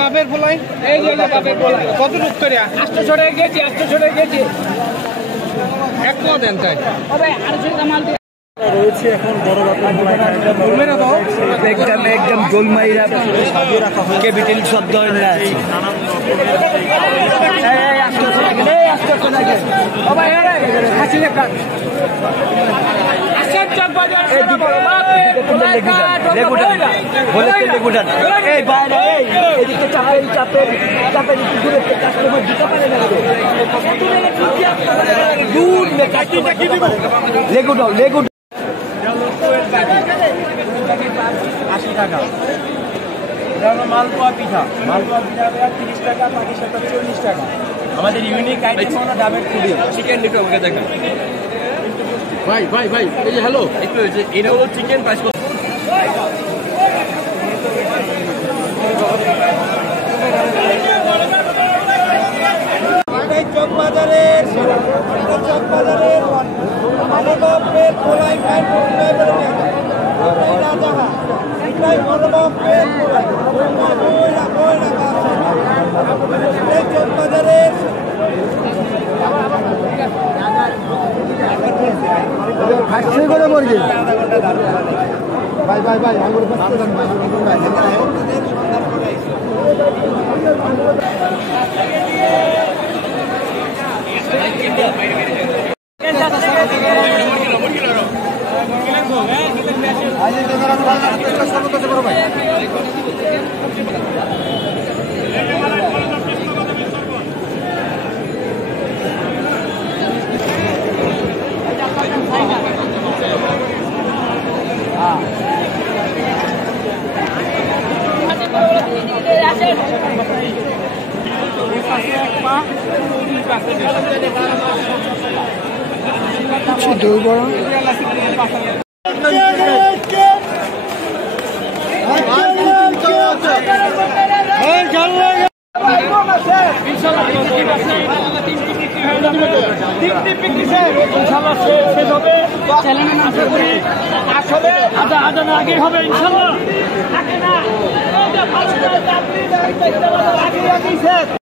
বাপের পোলাই এই যে বাপের পোলাই কত রূপ করে 800 টাকা কেজি 800 টাকা কেজি এক কো দেন তাই তবে 800 মাল রয়েছে এখন বড় একদম গোলমাইরা সাজিয়ে রাখা হয় ক্যাপিটাল শব্দ আছে লেগু 80 টাকা মালপোয়া পিঠা 30 টাকা পাটি সাপটা 40 টাকা আমাদের ইউনিক আইটেম হলো ডাবের পুরি চিকেন একটু আমাকে দেখেন ভাই ভাই ভাই এই যে হ্যালো একটু এটা হলো চিকেন প্রাইস চক বাজারের মানবপের পোলাই খাই রাজা এটাই মানবপের পোলাই চক বাজারের করে মরগে ভাই ভাই ভাই আঙ্গুর আগে হবে ইনশাআল্লাহ।